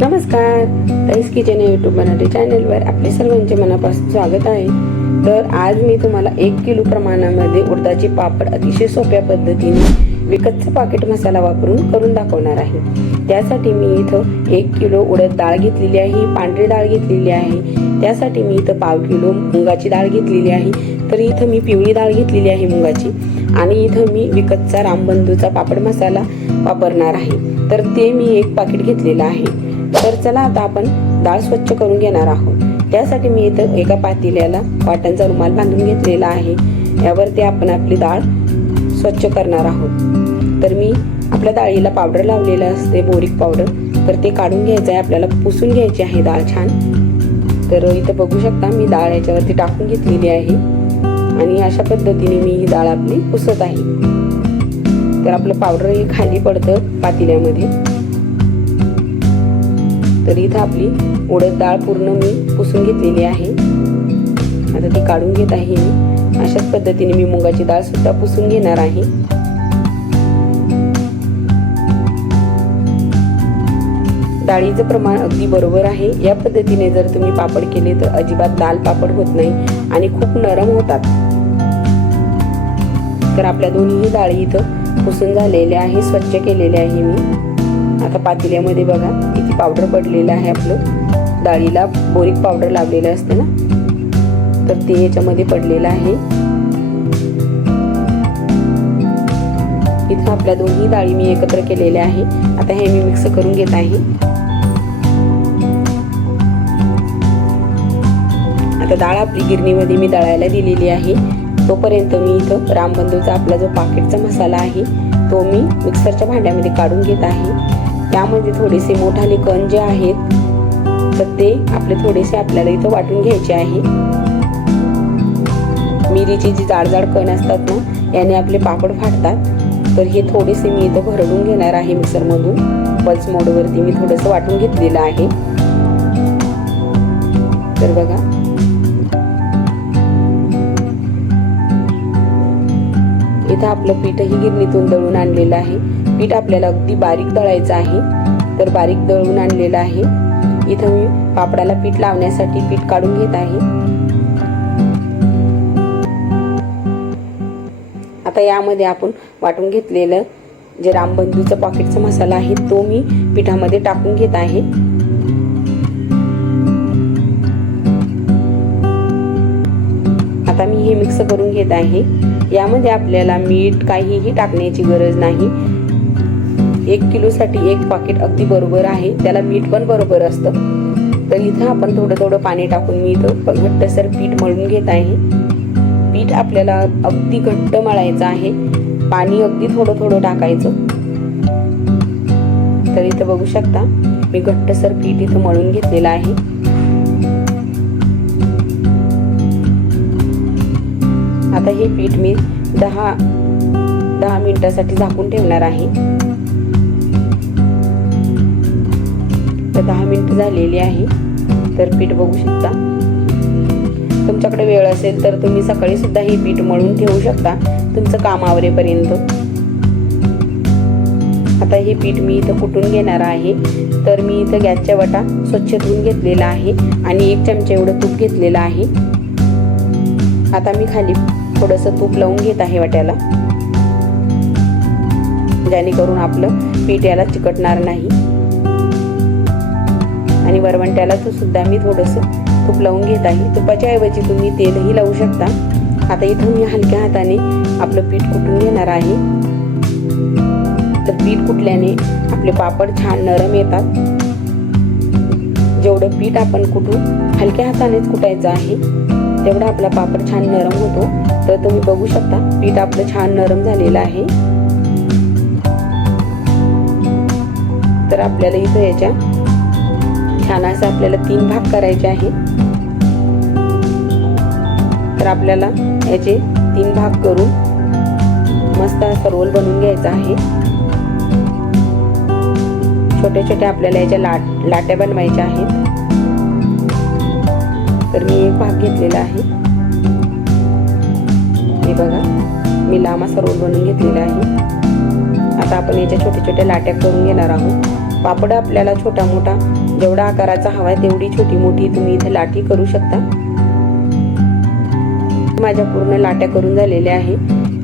नमस्कार. तैस kitchen YouTube Marathi चॅनलवर आपले सर्वांचे मनापासून स्वागत आहे. तर आज मी तुम्हाला एक किलो प्रमाणामध्ये उडदाचे पापड अतिशय सोप्या पद्धतीने विकतचं पाकिट मसाला वापरून करून दाखवणार आहे. त्यासाठी मी इथं एक किलो उडद डाळ घेतलेली आहे पांढरी डाळ घेतलेली आहे. त्यासाठी मी इथं पाव किलो मुगाची डाळ घेतलेली आहे. तर इथं मी पिवळी डाळ घेतलेली आहे मुगाची. आणि इथं मी विकतचा रामबंधूचा पापड मसाला वापरणार आहे. तर ते मी एक पाकिट घेतलेलं आहे. तर चला आता आपण डाळ स्वच्छ करून घेणार आहोत. त्यासाठी मी इथं एका पातेल्याला वाटणचा रुमाल बांधून घेतलेला आहे. यावरती आपण आपली डाळ स्वच्छ करणार आहोत. तर मी आपल्या डाळीला पावडर लावलेलं असते बोरिक पावडर तर ते काढून घ्यायचं आहे आपल्याला पुसून घ्यायची आहे डाळ छान. तर इथं बघू शकता मी डाळ याच्यावरती टाकून घेतलेली आहे. आणि अशा पद्धतीने मी ही डाळ आपली पुसत आहे. तर आपलं पावडर हे खाली पडतं पातेल्यामध्ये. तर इथं आपली उडद डाळ पूर्ण मी पुसून घेतलेली आहे. आता ती काढून घेत आहे मी. अशाच पद्धतीने मी मुगाची डाळ सुद्धा पुसून घेणार आहे. डाळीचं प्रमाण अगदी बरोबर आहे. या पद्धतीने जर तुम्ही पापड केले तर अजिबात दाल पापड होत नाही आणि खूप नरम होतात. तर आपल्या दोन्ही डाळी इथं पुसून झालेल्या आहे स्वच्छ केलेल्या आहे मी. आता पातेल्यामध्ये बघा किती पावडर पडलेलं आहे आपलं. डाळीला बोरिक पावडर लावलेलं असते ना. तर ते याच्यामध्ये पडलेलं आहे. इथं आपल्या दोन्ही डाळी मी एकत्र केलेल्या आहे. आता हे मी मिक्स करून घेत आहे. आता डाळ आपली गिरणीमध्ये मी दळायला दिलेली आहे. तोपर्यंत मी इथं रामबंधूचा आपला जो पाकिटचा मसाला आहे तो मी मिक्सरच्या भांड्यामध्ये काढून घेत आहे. त्यामध्ये थोडेसे मोठाले कण जे आहेत तर ते आपले थोडेसे आपल्याला इथं वाटून घ्यायचे आहे. मिरीची जी जाड जाड कण असतात ना याने आपले पापड फाटतात. तर हे थोडेसे मी इथं भरडून घेणार आहे मिक्सरमधून. पल्स मोडवरती मी थोडंसं वाटून घेतलेलं आहे. तर बघा इथं आपलं पीठही गिरणीतून दळून आणलेलं आहे. पीठ आपल्याला अगदी बारीक दळायचं आहे. तर बारीक दळून आणलेलं आहे. इथं मी पापडाला पीठ लावण्यासाठी पीठ काढून घेत आहे. आता यामध्ये आपण वाटून घेतलेलं जे रामबंधूचं पॉकेटचा मसाला आहे तो मी पिठामध्ये टाकून घेत आहे. आता मी हे मिक्स करून घेत आहे. यामध्ये आपल्याला मीठ काहीही टाकण्याची गरज नाही. एक किलोसाठी एक पाकिट अगदी बरोबर आहे. त्याला मीठ पण बरोबर असतं. तर इथं आपण थोडं थोडं पाणी टाकून मी इथं घट्टसर पीठ मळून घेत आहे. पीठ आपल्याला अगदी घट्ट मळायचं आहे. पाणी अगदी थोडं थोडं टाकायचं. तर इथं बघू शकता मी घट्टसर पीठ इथं मळून घेतलेलं आहे. आता हे पीठ मी दहा दहा मिनिटासाठी झाकून ठेवणार आहे. तर दहा मिनटं झालेली आहे. तर पीठ बघू शकता. तुमच्याकडे वेळ असेल तर तुम्ही सकाळी सुद्धा हे पीठ मळून ठेवू शकता. तुमचं काम आवरेपर्यंत. आता हे पीठ मी इथं कुटून घेणार आहे. तर मी इथं गॅसच्या वटा स्वच्छ धुवून घेतलेला आहे आणि एक चमचा एवढं तूप घेतलेलं आहे. आता मी खाली थोडंसं तूप लावून घेत आहे वाट्याला. जेणेकरून आपलं पीठ याला चिकटणार नाही. आणि वरवंट्याला तो सुद्धा मी थोडंसं तूप लावून घेत आहे. तुपाच्या ऐवजी तुम्ही तेलही लावू शकता. आता इथून मी हलक्या हाताने आपलं पीठ कुटून घेणार आहे. तर पीठ कुटल्याने आपले पापड छान नरम येतात. जेवढं पीठ आपण कुठून हलक्या हातानेच कुटायचं आहे तेवढा आपला पापड छान नरम होतो. तर तुम्ही बघू शकता पीठ आपलं छान नरम झालेलं आहे. तर आपल्याला इथं याच्या छान असं आपल्याला तीन भाग करायचे आहे. तर आपल्याला याचे तीन भाग करून मस्त असा रोल बनवून घ्यायचा आहे. छोटे छोटे आपल्याला याच्या लाट लाट्या बनवायच्या आहेत. तर मी एक भाग घेतलेला आहे. हे बघा मी लांब असा रोल बनवून घेतलेला आहे. आता आपण याच्या छोट्या छोट्या लाट्या करून घेणार आहोत. पापड आपल्याला छोटा मोठा जेवढा आकाराचा हवा आहे तेवढी छोटी मोठी तुम्ही इथे लाटी करू शकता. माझ्या पूर्ण लाट्या करून झालेल्या आहे.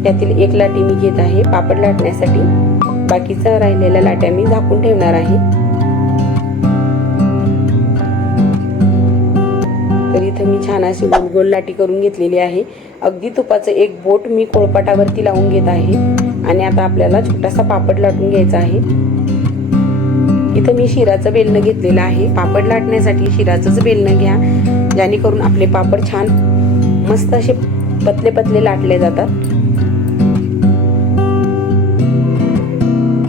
त्यातील एक लाटी मी घेत आहे पापड लाटण्यासाठी. बाकीचा राहिलेल्या लाट्या मी झाकून ठेवणार आहे. इथं मी छान अशी गोल गोल लाटी करून घेतलेली आहे. अगदी तुपाचं एक बोट मी कोळपाटावरती लावून घेत आहे. आणि आता आपल्याला छोटासा पापड लाटून घ्यायचा आहे. इथं मी शिराचं बेलणं घेतलेलं आहे. पापड लाटण्यासाठी शिराचंच बेलणं घ्या. जेणेकरून आपले पापड छान मस्त असे पतले पतले लाटले जातात.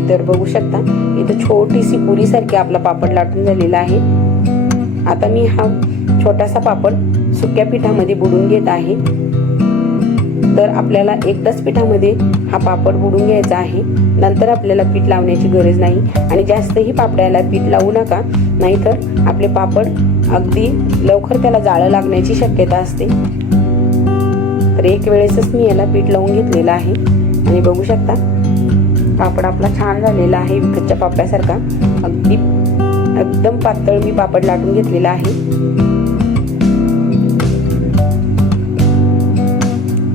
तर बघू शकता इथं छोटीशी पुरीसारखी आपला पापड लाटून झालेला आहे. आता मी हा छोटासा पापड सुक्या पिठामध्ये बुडून घेत आहे. तर आपल्याला एकदाच पिठामध्ये हा पापड बुडून घ्यायचा आहे. नंतर आपल्याला पीठ लावण्याची गरज नाही. आणि जास्तही पापड्याला पीठ लावू नका. नाहीतर आपले पापड अगदी लवकर त्याला जाळं लागण्याची शक्यता असते. तर एक वेळेसच मी याला पीठ लावून घेतलेलं आहे. आणि बघू शकता पापड आपला छान झालेला आहे. विकतच्या पापड्यासारखा अगदी एकदम पातळ मी पापड लाटून घेतलेला आहे.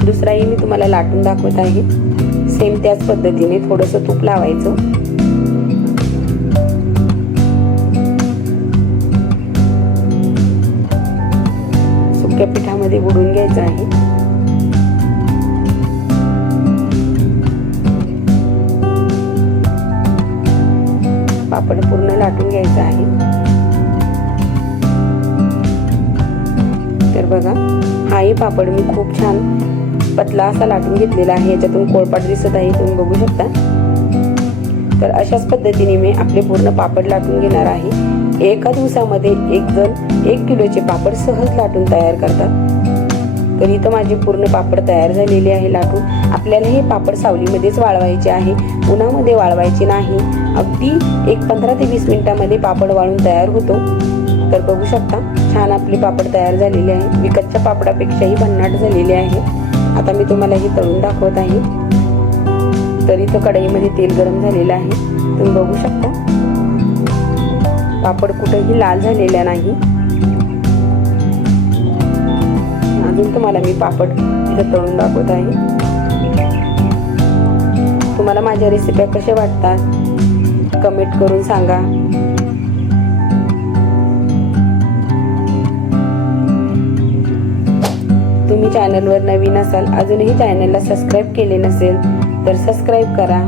दुसराही मी तुम्हाला लाटून दाखवत आहे. सेम त्याच पद्धतीने थोडस तूप लावायचं. सुक्या पिठामध्ये बुडून घ्यायचं आहे. पापड पूर्ण लाटून घ्यायचं आहे. तर बघा हाही पापड मी खूप छान पतला असा लाटून घेतलेला आहे. याच्यातून कोळपाट दिसत आहे तुम्ही बघू शकता. तर अशाच पद्धतीने मी आपले पूर्ण पापड लाटून घेणार आहे. एका दिवसामध्ये एक जण एक किलोचे पापड सहज लाटून तयार करतात. तर इथं माझे पूर्ण पापड तयार झालेले आहे लाटून. आपल्याला हे पापड सावलीमध्येच वाळवायचे आहे. उन्हामध्ये वाळवायचे नाही. अगदी एक पंधरा ते वीस मिनिटामध्ये पापड वाळून तयार होतो. तर बघू शकता छान आपले पापड तयार झालेले आहे. विकतच्या पापडापेक्षाही भन्नाट झालेले आहे. आता मी तुम्हाला हे तळून दाखवत आहे. तर इथं कढईमध्ये तेल गरम झालेलं आहे. तुम्ही बघू शकता. पापड कुठेही लाल झालेला नाही. अजून तुम्हाला मी पापड इथं तळून दाखवत आहे. तुम्हाला माझ्या रेसिप्या कशा वाटतात? कमेंट करून सांगा. तुम्ही चॅनलवर नवीन असाल अजूनही चॅनलला सबस्क्राईब केले नसेल तर सबस्क्राईब करा.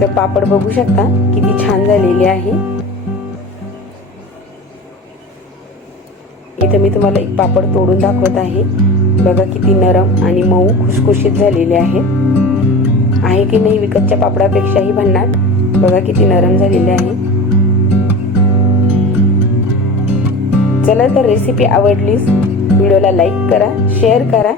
तर पापड बघू शकता किती छान झालेली आहे. इथं मी तुम्हाला एक पापड तोडून दाखवत आहे. बघा किती नरम आणि मऊ खुसखुशीत झालेले आहे आहे की नाही विकतच्या पापडापेक्षाही भन्नाट? बघा किती नरम झालेले आहे. चला तर रेसिपी आवडलीच व्हिडिओला लाईक करा शेअर करा.